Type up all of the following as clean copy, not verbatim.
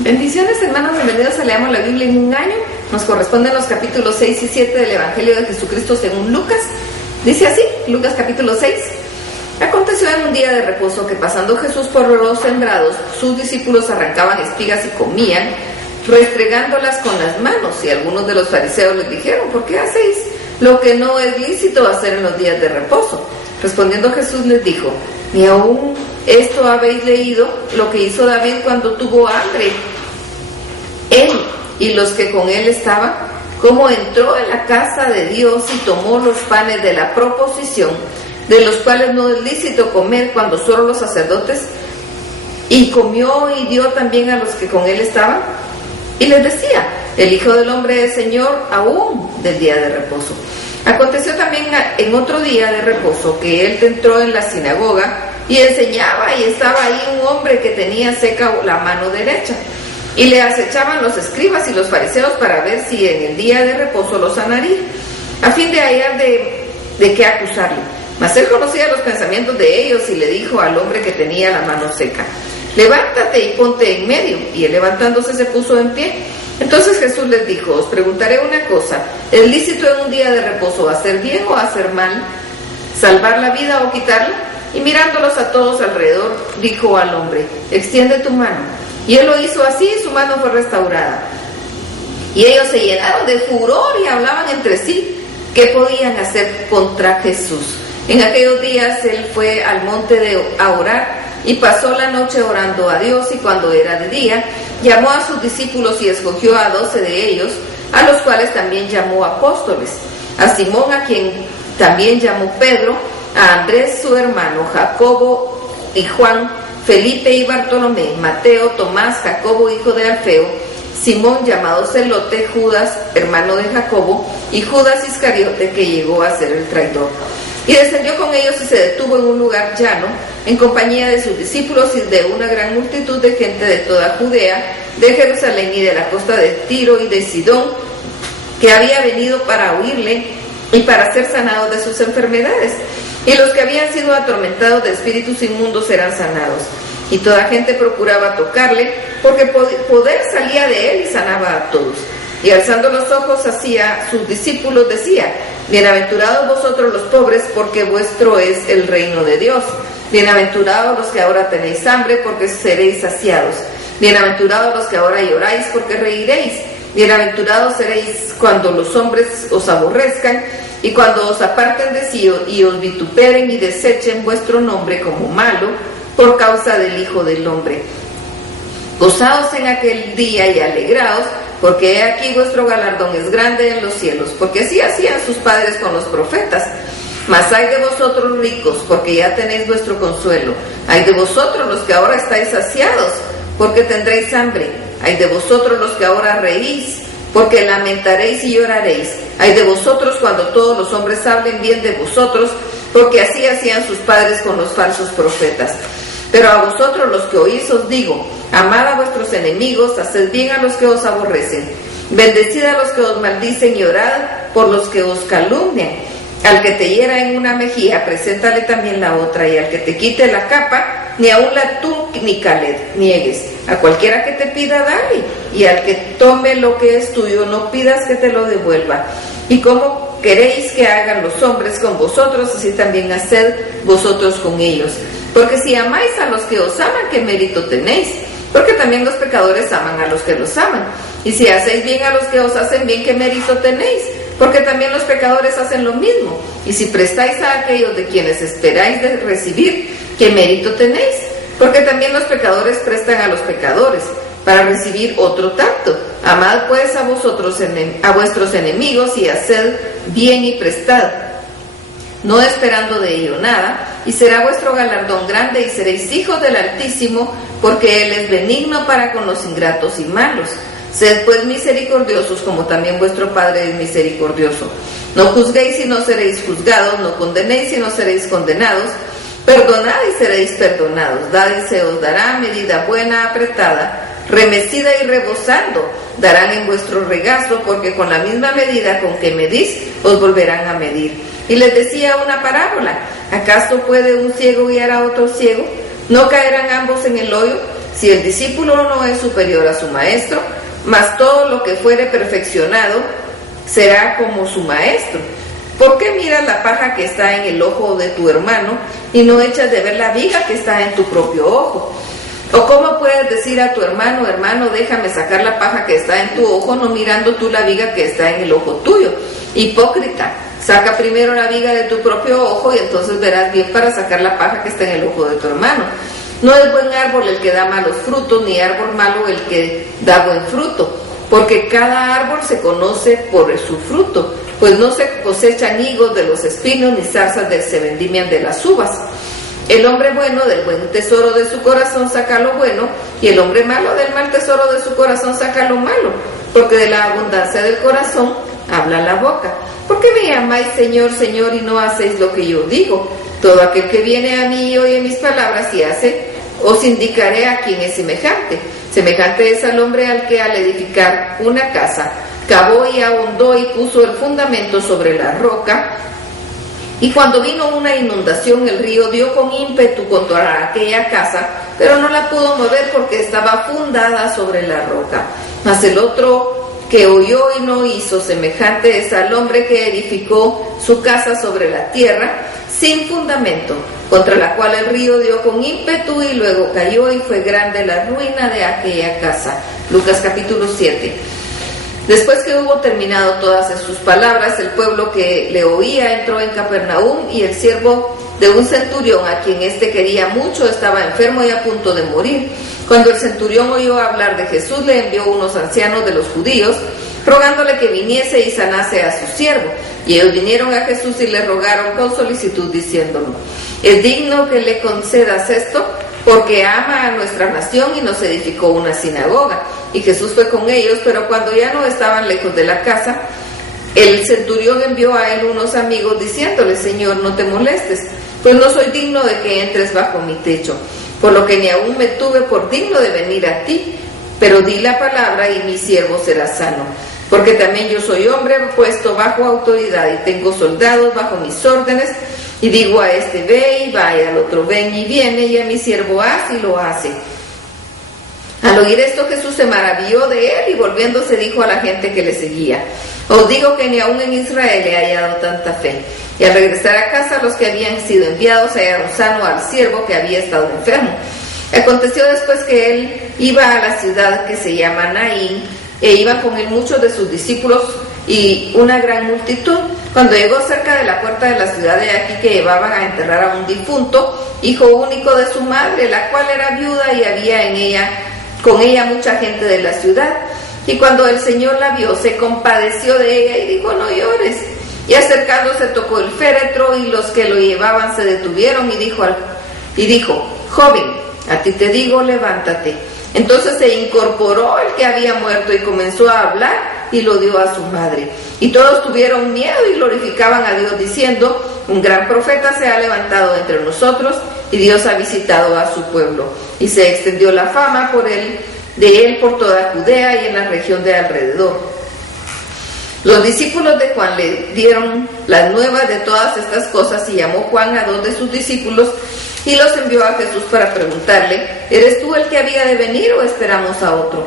Bendiciones, hermanos, bienvenidos a Leamos la Biblia en un año. Nos corresponden los capítulos 6 y 7 del Evangelio de Jesucristo según Lucas. Dice así, Lucas capítulo 6. Aconteció en un día de reposo que pasando Jesús por los sembrados, sus discípulos arrancaban espigas y comían, restregándolas con las manos. Y algunos de los fariseos les dijeron: ¿por qué hacéis lo que no es lícito hacer en los días de reposo? Respondiendo Jesús les dijo: ni aún esto habéis leído, lo que hizo David cuando tuvo hambre, él y los que con él estaban, como entró en la casa de Dios y tomó los panes de la proposición, de los cuales no es lícito comer cuando solo los sacerdotes, y comió y dio también a los que con él estaban. Y les decía: el Hijo del Hombre es Señor aún del día de reposo. Aconteció también en otro día de reposo que él entró en la sinagoga y enseñaba, y estaba ahí un hombre que tenía seca la mano derecha. Y le acechaban los escribas y los fariseos para ver si en el día de reposo lo sanaría, a fin de hallar de qué acusarle. Mas él conocía los pensamientos de ellos y le dijo al hombre que tenía la mano seca: levántate y ponte en medio. Y él, levantándose, se puso en pie. Entonces Jesús les dijo: os preguntaré una cosa, ¿es lícito en un día de reposo hacer bien o hacer mal, salvar la vida o quitarla? Y mirándolos a todos alrededor, dijo al hombre: extiende tu mano. Y él lo hizo así, y su mano fue restaurada. Y ellos se llenaron de furor y hablaban entre sí qué podían hacer contra Jesús. En aquellos días él fue al monte a orar, y pasó la noche orando a Dios, y cuando era de día, llamó a sus discípulos y escogió a 12 de ellos, a los cuales también llamó apóstoles: a Simón, a quien también llamó Pedro, a Andrés su hermano, Jacobo y Juan, Felipe y Bartolomé, Mateo, Tomás, Jacobo hijo de Alfeo, Simón llamado Celote, Judas hermano de Jacobo, y Judas Iscariote, que llegó a ser el traidor. Y descendió con ellos y se detuvo en un lugar llano, en compañía de sus discípulos y de una gran multitud de gente de toda Judea, de Jerusalén y de la costa de Tiro y de Sidón, que había venido para oírle y para ser sanados de sus enfermedades. Y los que habían sido atormentados de espíritus inmundos eran sanados. Y toda gente procuraba tocarle, porque poder salía de él y sanaba a todos. Y alzando los ojos hacia sus discípulos decía: bienaventurados vosotros los pobres, porque vuestro es el reino de Dios. Bienaventurados los que ahora tenéis hambre, porque seréis saciados. Bienaventurados los que ahora lloráis, porque reiréis. Bienaventurados seréis cuando los hombres os aborrezcan, y cuando os aparten de sí y os vituperen y desechen vuestro nombre como malo, por causa del Hijo del Hombre. Gozaos en aquel día y alegraos, porque he aquí vuestro galardón es grande en los cielos, porque así hacían sus padres con los profetas. Mas ay de vosotros ricos, porque ya tenéis vuestro consuelo. Ay de vosotros los que ahora estáis saciados, porque tendréis hambre. Ay de vosotros los que ahora reís, porque lamentaréis y lloraréis. Ay de vosotros cuando todos los hombres hablen bien de vosotros, porque así hacían sus padres con los falsos profetas. Pero a vosotros los que oís os digo: amad a vuestros enemigos, haced bien a los que os aborrecen, bendecid a los que os maldicen y orad por los que os calumnian. Al que te hiera en una mejilla, preséntale también la otra, y al que te quite la capa, ni aun la túnica le niegues. A cualquiera que te pida, dale, y al que tome lo que es tuyo, no pidas que te lo devuelva. Y como queréis que hagan los hombres con vosotros, así también haced vosotros con ellos. Porque si amáis a los que os aman, ¿qué mérito tenéis? Porque también los pecadores aman a los que los aman. Y si hacéis bien a los que os hacen bien, ¿qué mérito tenéis? Porque también los pecadores hacen lo mismo. Y si prestáis a aquellos de quienes esperáis de recibir, ¿qué mérito tenéis? Porque también los pecadores prestan a los pecadores, para recibir otro tanto. Amad pues a vuestros enemigos, y haced bien y prestad, no esperando de ello nada, y será vuestro galardón grande, y seréis hijos del Altísimo, porque Él es benigno para con los ingratos y malos. Sed pues misericordiosos, como también vuestro Padre es misericordioso. No juzguéis y no seréis juzgados, no condenéis y no seréis condenados. Perdonad y seréis perdonados. Dad y se os dará, medida buena, apretada, remecida y rebosando, darán en vuestro regazo, porque con la misma medida con que medís, os volverán a medir. Y les decía una parábola: ¿acaso puede un ciego guiar a otro ciego? ¿No caerán ambos en el hoyo? si el discípulo no es superior a su maestro, mas todo lo que fuere perfeccionado será como su maestro. ¿Por qué miras la paja que está en el ojo de tu hermano y no echas de ver la viga que está en tu propio ojo? ¿O cómo puedes decir a tu hermano, hermano, déjame sacar la paja que está en tu ojo, no mirando tú la viga que está en el ojo tuyo? Hipócrita, saca primero la viga de tu propio ojo y entonces verás bien para sacar la paja que está en el ojo de tu hermano. No es buen árbol el que da malos frutos, ni árbol malo el que da buen fruto, porque cada árbol se conoce por su fruto, pues no se cosechan higos de los espinos, ni zarzas se vendimian de las uvas. El hombre bueno del buen tesoro de su corazón saca lo bueno, y el hombre malo del mal tesoro de su corazón saca lo malo, porque de la abundancia del corazón habla la boca. ¿Por qué me llamáis Señor, Señor, y no hacéis lo que yo digo? Todo aquel que viene a mí y oye mis palabras y hace, os indicaré a quién es semejante. Semejante es al hombre al que al edificar una casa, cavó y ahondó y puso el fundamento sobre la roca. Y cuando vino una inundación, el río dio con ímpetu contra aquella casa, pero no la pudo mover porque estaba fundada sobre la roca. Mas el otro que oyó y no hizo, semejante es al hombre que edificó su casa sobre la tierra, sin fundamento, contra la cual el río dio con ímpetu y luego cayó, y fue grande la ruina de aquella casa. Lucas capítulo 7. Después que hubo terminado todas sus palabras, el pueblo que le oía entró en Capernaum, y el siervo de un centurión, a quien éste quería mucho, estaba enfermo y a punto de morir. Cuando el centurión oyó hablar de Jesús, le envió unos ancianos de los judíos, rogándole que viniese y sanase a su siervo. Y ellos vinieron a Jesús y le rogaron con solicitud, diciéndole: es digno que le concedas esto, porque ama a nuestra nación y nos edificó una sinagoga. Y Jesús fue con ellos, pero cuando ya no estaban lejos de la casa, el centurión envió a él unos amigos diciéndole: Señor, no te molestes, pues no soy digno de que entres bajo mi techo, por lo que ni aún me tuve por digno de venir a ti, pero di la palabra y mi siervo será sano. Porque también yo soy hombre puesto bajo autoridad y tengo soldados bajo mis órdenes, y digo a este ve y va, y al otro ven y viene, y a mi siervo haz y lo hace. Al oír esto, Jesús se maravilló de él, y volviéndose dijo a la gente que le seguía: os digo que ni aún en Israel he hallado tanta fe. Y al regresar a casa, los que habían sido enviados hallaron sano al siervo que había estado enfermo. Aconteció después que él iba a la ciudad que se llama Naín, e iban con él muchos de sus discípulos y una gran multitud. Cuando llegó cerca de la puerta de la ciudad, de aquí que llevaban a enterrar a un difunto, hijo único de su madre, la cual era viuda, y había con ella mucha gente de la ciudad. Y cuando el Señor la vio, se compadeció de ella y dijo: no llores. Y acercándose tocó el féretro, y los que lo llevaban se detuvieron, y dijo: joven, a ti te digo, levántate. Entonces se incorporó el que había muerto y comenzó a hablar, y lo dio a su madre. Y todos tuvieron miedo y glorificaban a Dios, diciendo: un gran profeta se ha levantado entre nosotros, y Dios ha visitado a su pueblo. Y se extendió la fama de él por toda Judea y en la región de alrededor. Los discípulos de Juan le dieron las nuevas de todas estas cosas, y llamó Juan a 2 de sus discípulos y los envió a Jesús para preguntarle: ¿eres tú el que había de venir o esperamos a otro?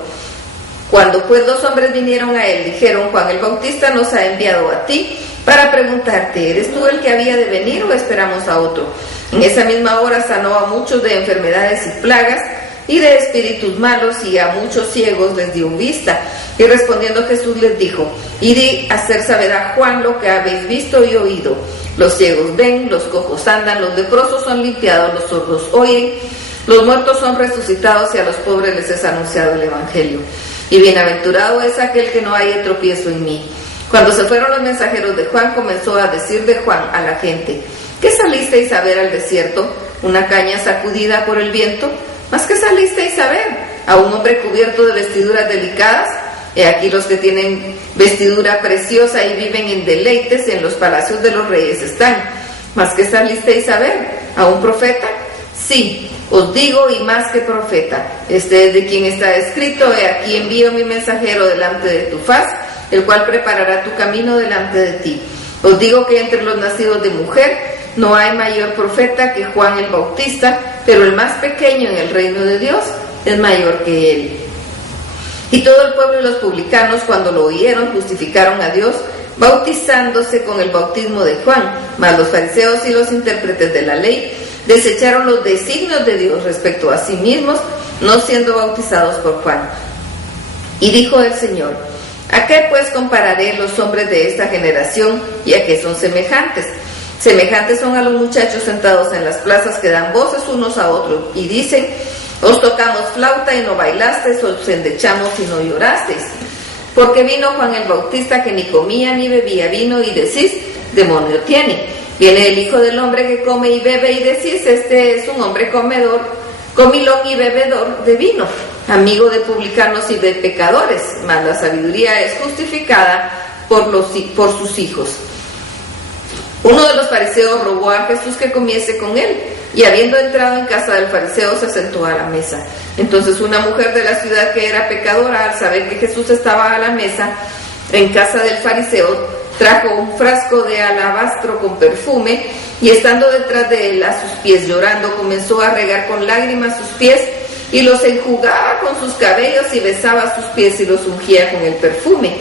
Cuando pues 2 hombres vinieron a él, dijeron: Juan el Bautista nos ha enviado a ti para preguntarte: ¿eres tú el que había de venir o esperamos a otro? En esa misma hora sanó a muchos de enfermedades y plagas y de espíritus malos, y a muchos ciegos les dio vista. Y respondiendo Jesús les dijo: id a hacer saber a Juan lo que habéis visto y oído. Los ciegos ven, los cojos andan, los leprosos son limpiados, los sordos oyen, los muertos son resucitados, y a los pobres les es anunciado el evangelio. Y bienaventurado es aquel que no haya tropiezo en mí. Cuando se fueron los mensajeros de Juan, comenzó a decir de Juan a la gente: ¿qué salisteis a ver al desierto? ¿Una caña sacudida por el viento? ¿Mas qué salisteis a ver? ¿A un hombre cubierto de vestiduras delicadas? He aquí los que tienen vestidura preciosa y viven en deleites, en los palacios de los reyes están. ¿Mas qué salisteis a ver? ¿A un profeta? Sí, os digo, y más que profeta. Este es de quien está escrito: he aquí envío mi mensajero delante de tu faz, el cual preparará tu camino delante de ti. Os digo que entre los nacidos de mujer no hay mayor profeta que Juan el Bautista, pero el más pequeño en el reino de Dios es mayor que él. Y todo el pueblo y los publicanos, cuando lo oyeron, justificaron a Dios, bautizándose con el bautismo de Juan. Mas los fariseos y los intérpretes de la ley desecharon los designios de Dios respecto a sí mismos, no siendo bautizados por Juan. Y dijo el Señor: ¿a qué pues compararé los hombres de esta generación, y a qué son semejantes? Semejantes son a los muchachos sentados en las plazas, que dan voces unos a otros y dicen: os tocamos flauta y no bailasteis, os endechamos y no llorasteis. Porque vino Juan el Bautista, que ni comía ni bebía vino, y decís: demonio tiene. Viene el Hijo del Hombre, que come y bebe, y decís: este es un hombre comedor, comilón y bebedor de vino, amigo de publicanos y de pecadores. Mas la sabiduría es justificada por sus hijos. Uno de los fariseos rogó a Jesús que comiese con él, y habiendo entrado en casa del fariseo, se sentó a la mesa. Entonces una mujer de la ciudad, que era pecadora, al saber que Jesús estaba a la mesa en casa del fariseo, trajo un frasco de alabastro con perfume, y estando detrás de él a sus pies llorando, comenzó a regar con lágrimas sus pies, y los enjugaba con sus cabellos, y besaba sus pies y los ungía con el perfume.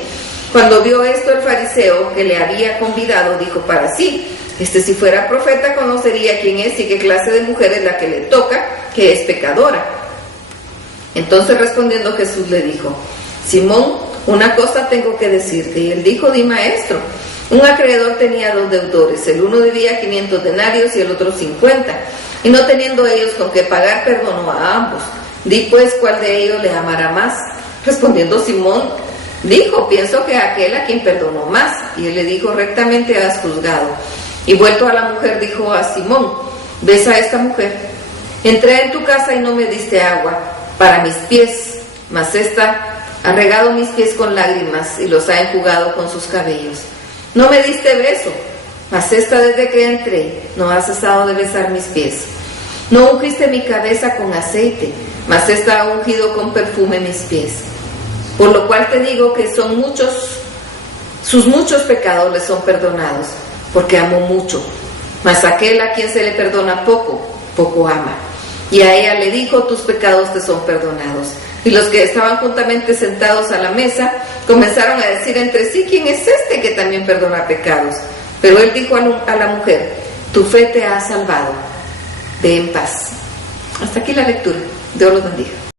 Cuando vio esto el fariseo que le había convidado, dijo para sí: si fuera profeta, conocería quién es y qué clase de mujer es la que le toca, que es pecadora. Entonces respondiendo Jesús le dijo: Simón, una cosa tengo que decirte. Y él dijo: di, maestro. Un acreedor tenía 2 deudores, el uno debía 500 denarios y el otro 50, y no teniendo ellos con qué pagar, perdonó a ambos. Di pues, ¿cuál de ellos le amará más? Respondiendo Simón, dijo: pienso que aquel a quien perdonó más. Y él le dijo: rectamente has juzgado. Y vuelto a la mujer, dijo a Simón: ¿ves a esta mujer? Entré en tu casa y no me diste agua para mis pies, mas esta ha regado mis pies con lágrimas y los ha enjugado con sus cabellos. No me diste beso, mas esta desde que entré no ha cesado de besar mis pies. No ungiste mi cabeza con aceite, mas esta ha ungido con perfume mis pies. Por lo cual te digo que son muchos, sus muchos pecados les son perdonados, porque amó mucho. Mas aquel a quien se le perdona poco, poco ama. Y a ella le dijo: tus pecados te son perdonados. Y los que estaban juntamente sentados a la mesa comenzaron a decir entre sí: ¿quién es este que también perdona pecados? Pero él dijo a la mujer: tu fe te ha salvado, ve en paz. Hasta aquí la lectura. Dios los bendiga.